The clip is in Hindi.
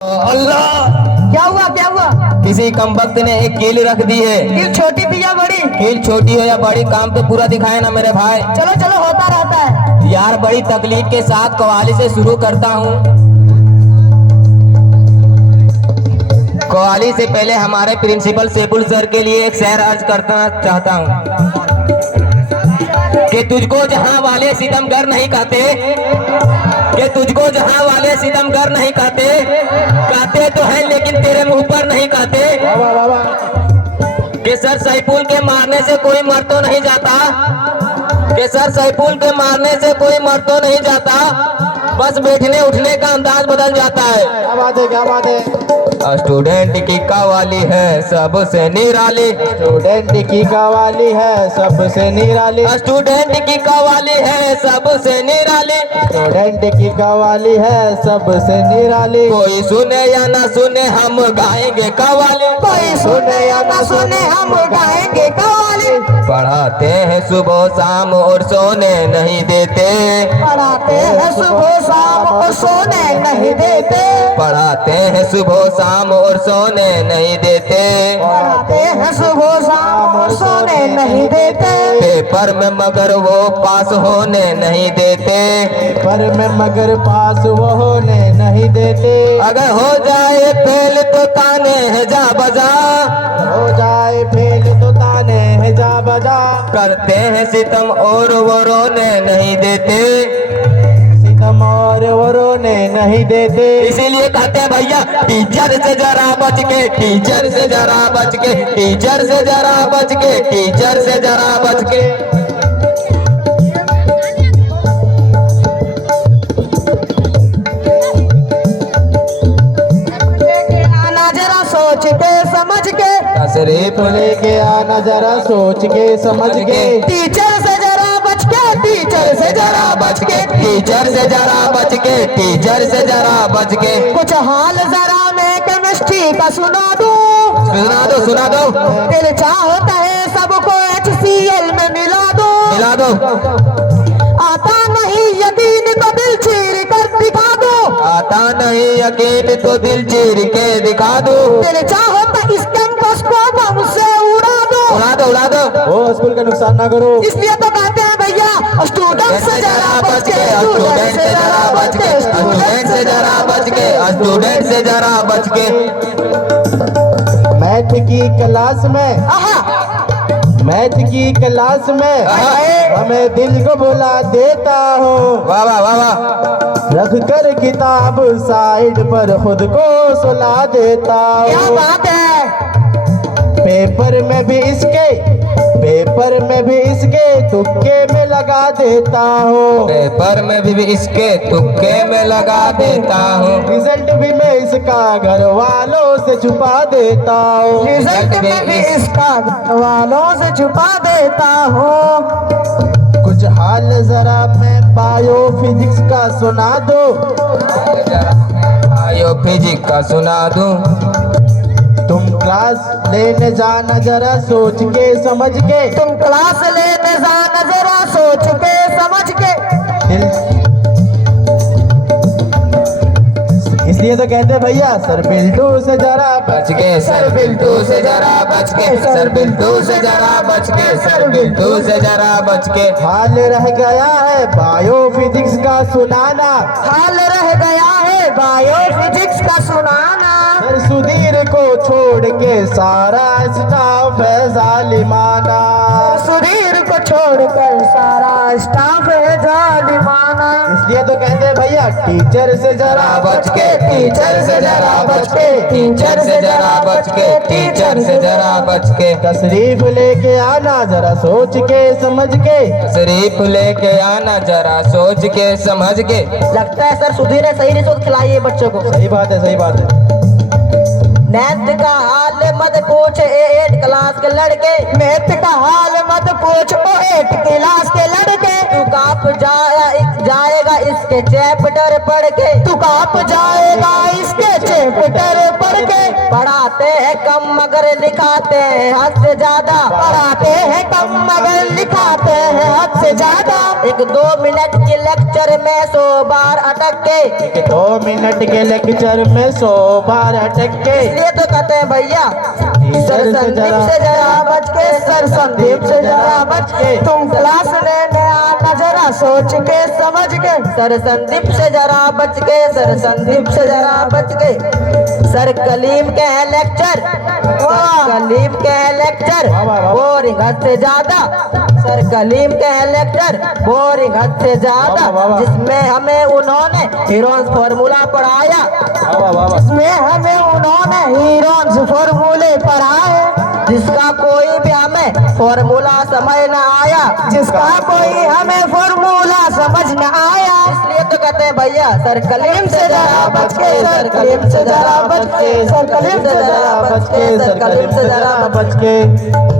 अल्लाह, क्या हुआ क्या हुआ? किसी कमबख्त ने एक कील रख दी है। कील छोटी थी या बड़ी? कील छोटी हो या बड़ी, काम तो पूरा दिखाए ना मेरे भाई। चलो चलो, होता रहता है। यार बड़ी तकलीफ के साथ कव्वाली से शुरू करता हूँ। कव्वाली से पहले हमारे प्रिंसिपल सैफुल सर के लिए एक शेर अर्ज करना चाहता हूँ कि तुझको जहां वाले सितमगर नहीं कहते, कि तुझको जहां वाले सितमगर नहीं कहते, कहते तो है लेकिन तेरे मुंह पर नहीं कहते। कि सर सैफुल के मारने से कोई मर तो नहीं जाता, कि सर सैफुल के मारने से कोई मर तो नहीं जाता, बस बैठने उठने का अंदाज बदल जाता है। क्या बात है, क्या बात है। स्टूडेंट की कव्वाली है सबसे निराली, स्टूडेंट की कव्वाली है सबसे निराली, स्टूडेंट की कव्वाली है सबसे निराली, स्टूडेंट की कव्वाली है सबसे निराली। कोई सुने या ना सुने हम गाएंगे कव्वाली, कोई सुने या ना सुने हम गाएंगे कव्वाली। पढ़ाते हैं सुबह शाम और सोने नहीं देते, पढ़ाते हैं सुबह शाम और सोने नहीं देते, पढ़ाते हैं सुबह शाम और सोने नहीं देते, पढ़ाते हैं सुबह शाम और सोने नहीं देते। पेपर में मगर वो पास होने नहीं देते, पेपर में मगर पास वो होने नहीं देते। अगर हो जाए फेल तो ताने हैं जा बजा, हो जाए फेल तो ताने हैं जा बजा, करते हैं सितम और वो रोने नहीं देते, सितम और वो रोने नहीं देते। इसीलिए कहते हैं भैया टीचर से जरा बच के, टीचर से जरा बच के, टीचर से जरा बच के, टीचर से जरा बच के। आना जरा सोच के समझ के, तशरीफ लेके आना जरा सोच के समझ के, टीचर से जरा बच के, टीचर से जरा बच के, टीचर से जरा बच के, टीचर से जरा बच के। कुछ हाल जरा मैं केमिस्ट्री का सुना दूं, सुना दो सुना दो, दिल चाहता है सबको HCl में मिला दो, मिला दो। आता नहीं यकीन तो दिल चीर कर दिखा दो, आता नहीं यकीन तो दिल चीर के दिखा दो, दिल चाहता इस कैंपस को बम से उड़ा दो, उड़ा दो उड़ा दो। ओ स्कूल का नुकसान ना करो। इसलिए तो कहते हैं भैया स्टूडेंट से जरा बच के, स्टूडेंट से जरा बच के, स्टूडेंट से जरा बच के, स्टूडेंट से जरा बच के। मैथ की क्लास में, आहा, मैथ की क्लास में आहा। हमें दिल को बुला देता हो, वाह वाह वाह वाह। रख कर किताब साइड पर खुद को सुला देता क्या हो। बात है। पेपर में भी इसके, पेपर में भी इसके तुक्के में लगा देता हो, पेपर में भी इसके तुक्के में लगा देता हूँ, रिजल्ट भी मैं इसका घर वालों से छुपा देता हूँ, रिजल्ट में भी इसका घर वालों से छुपा देता हूँ। कुछ हाल जरा मैं बायो फिजिक्स का सुना दो, आयो फिजिक का सुना दूं। तुम क्लास लेने जाना जरा सोच के समझ के, तुम क्लास लेने जाना जरा सोच के समझ के, दिल इसलिए तो कहते हैं भैया सर बिल्टू से जरा बच के, सर बिल्टू से जरा बच के, सर बिल्टू से जरा बच के, सर बिल्टू से जरा बच के। हाल रह गया है बायो फिजिक्स का सुनाना, हाल रह गया है बायो फिजिक्स का सुनाना, सर सुधीर को छोड़ के सारा स्टाफ है जालिमाना, सुधीर को छोड़कर सारा स्टाफ है जालिमाना। इसलिए तो कहते हैं भैया टीचर से जरा बच के, टीचर से जरा बच के, टीचर से जरा बच के, टीचर से जरा बच के। तशरीफ लेके आना जरा सोच के समझ के, शरीफ लेके आना जरा सोच के समझ के। लगता है सर सुधीर ने सही रिश्वत खिलाई है बच्चों को। सही बात है, सही बात है। मैथ का हाल मत पूछ 8 क्लास के लड़के, मैथ का हाल मत पूछ 8 क्लास के लड़के, तू काप जाएगा इसके चैप्टर पढ़ के, तू काप जाएगा इसके चैप्टर पढ़ के, पढ़ा पढ़ाते हैं कम मगर लिखाते हैं हद से ज्यादा, पढ़ाते हैं कम मगर लिखाते हैं हद से ज्यादा। एक 2 मिनट के लेक्चर में 100 बार अटक के, 2 मिनट के लेक्चर में 100 बार अटक के। इसलिए तो कहते हैं भैया सर संदीप से जरा बच के, सर संदीप से जरा बच के, तुम क्लास लेने आना जरा सोच के समझ के। सर संदीप से जरा बच के, सर संदीप से जरा बच के। सर कलीम के हैं लेक्चर, कलीम के हैं लेक्चर बोरिंग हद से ज्यादा। सर कलीम के हैं लेक्चर बोरिंग हद से ज्यादा, जिसमें हमें उन्होंने हीरोन्स फॉर्मूला पढ़ाया, जिसमें हमें उन्होंने हीरोन्स फॉर्मूले पढ़ाए, जिसका कोई भी हमें फॉर्मूला समझ न आया, जिसका कोई हमें फॉर्मूला समझ न आया। इसलिए तो कहते हैं भैया सर कलीम से जरा बच के, सर कलीम से जरा बच के, सर कलीम से जरा बच के, सर कलीम से जरा बच के।